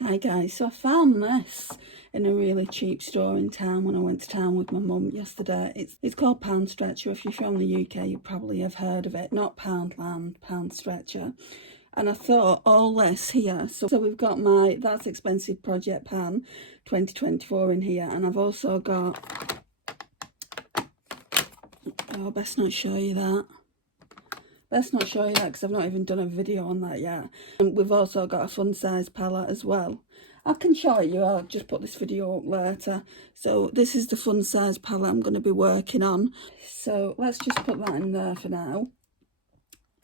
Hi guys, so I found this in a really cheap store in town when I went to town with my mum yesterday. It's called Pound Stretcher. If you're from the UK, you probably have heard of it. Not Poundland, Pound Stretcher. And I thought all this here, so we've got my That's Expensive Project Pan 2024 in here, and I've also got, oh, best not show you that. Best not show you that because I've not even done a video on that yet. And we've also got a fun size palette as well. I can show you, I'll just put this video up later. So this is the fun size palette I'm going to be working on. So let's just put that in there for now.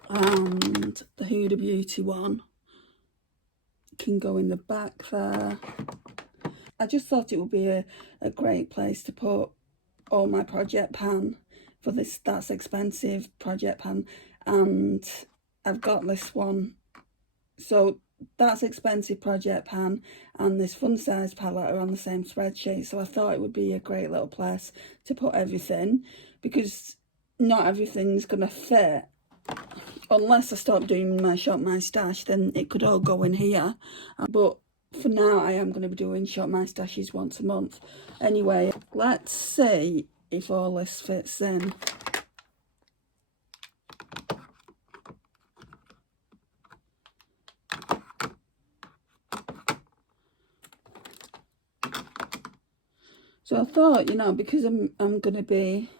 And the Huda Beauty one can go in the back there. I just thought it would be a great place to put all my project pan for this That's Expensive project pan. And I've got this one, so That's Expensive project pan and this fun size palette are on the same spreadsheet, so I thought it would be a great little place to put everything, because not everything's gonna fit unless I start doing my Shop My Stash. Then it could all go in here, but for now I am going to be doing Shop My Stashes once a month. Anyway, let's see if all this fits in. So I thought, you know, because I'm going to be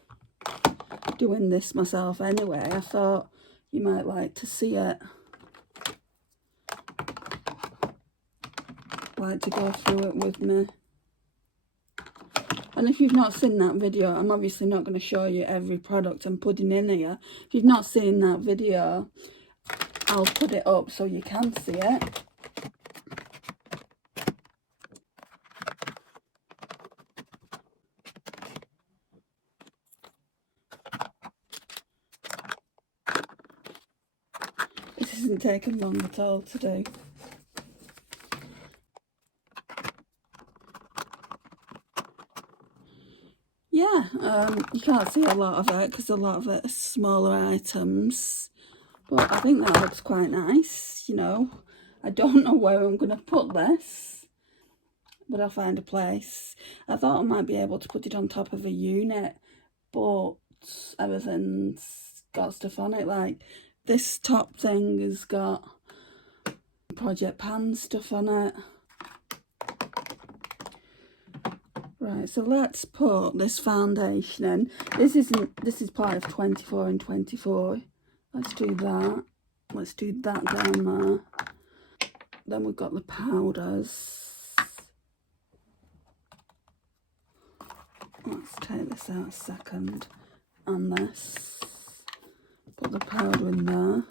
doing this myself anyway, I thought you might like to see it. Like to go through it with me. And if you've not seen that video, I'm obviously not going to show you every product I'm putting in here. If you've not seen that video, I'll put it up so you can see it. This isn't taking long at all to do. Yeah, you can't see a lot of it because a lot of it are smaller items. But I think that looks quite nice, you know. I don't know where I'm going to put this, but I'll find a place. I thought I might be able to put it on top of a unit, but everything's got stuff on it. Like this top thing has got project pan stuff on it. Right, so let's put this foundation in. This is part of 24 and 24. Let's do that. Let's do that down there. Then we've got the powders. Let's take this out a second. And this. Put the powder in there.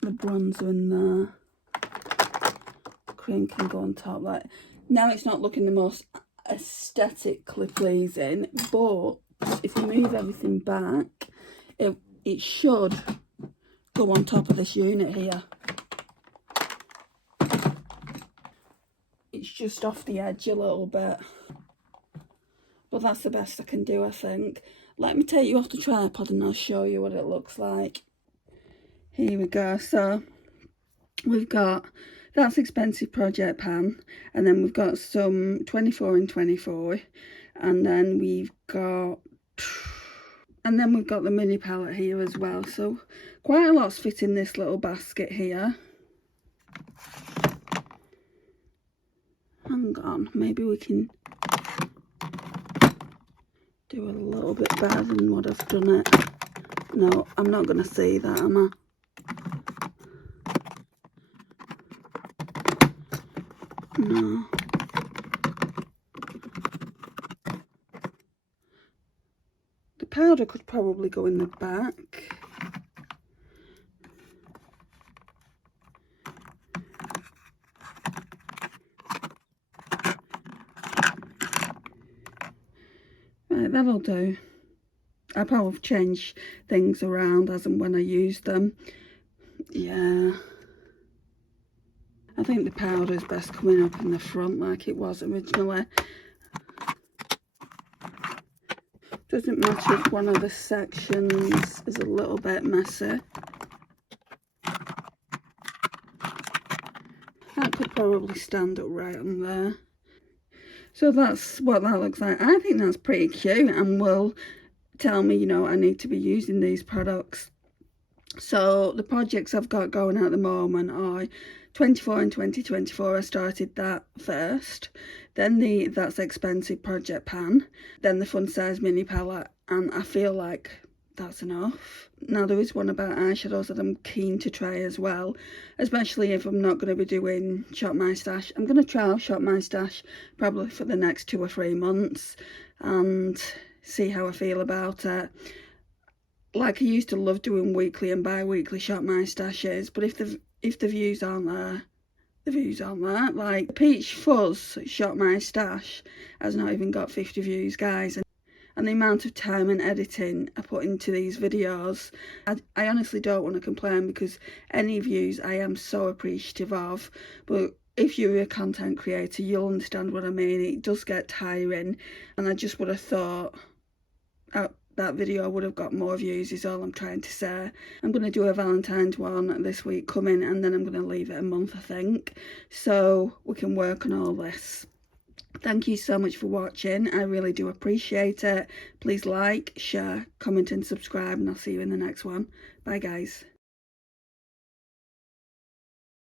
The bronzer in there. Cream can go on top. Like, now it's not looking the most aesthetically pleasing, but if you move everything back, it should go on top of this unit here. It's just off the edge a little bit, but that's the best I can do, I think. Let me take you off the tripod and I'll show you what it looks like. Here we go. So we've got That's Expensive project pan, and then we've got some 24 and 24, and then we've got the mini palette here as well. So quite a lot's fit in this little basket here. Hang on, maybe we can do a little bit better than what I've done it. No, I'm not going to see that, am I? No. The powder could probably go in the back. Right, that'll do. I'll probably change things around as and when I use them. Yeah. I think the powder is best coming up in the front like it was originally. Doesn't matter if one of the sections is a little bit messy. probably stand up right on there. So that's what that looks like. I think that's pretty cute and will tell me, you know, I need to be using these products. So the projects I've got going at the moment are 24 and 2024. I started that first, then the That's Expensive project pan, then the Fun Size mini palette, and I feel like that's enough. Now there is one about eyeshadows that I'm keen to try as well, especially if I'm not going to be doing Shop My Stash. I'm going to try out Shop My Stash probably for the next 2 or 3 months and see how I feel about it. Like, I used to love doing weekly and bi-weekly Shop My Stashes, but if the views aren't there, the views aren't there. Like, Peach Fuzz Shop My Stash has not even got 50 views, guys. And the amount of time and editing I put into these videos, I honestly don't want to complain, because any views I am so appreciative of. But if you're a content creator, you'll understand what I mean. It does get tiring, and I just would have thought that video would have got more views, is all I'm trying to say. I'm going to do a Valentine's one this week coming, and then I'm going to leave it a month, I think, so we can work on all this. Thank you so much for watching. I really do appreciate it. Please like, share, comment and subscribe, and I'll see you in the next one. Bye guys.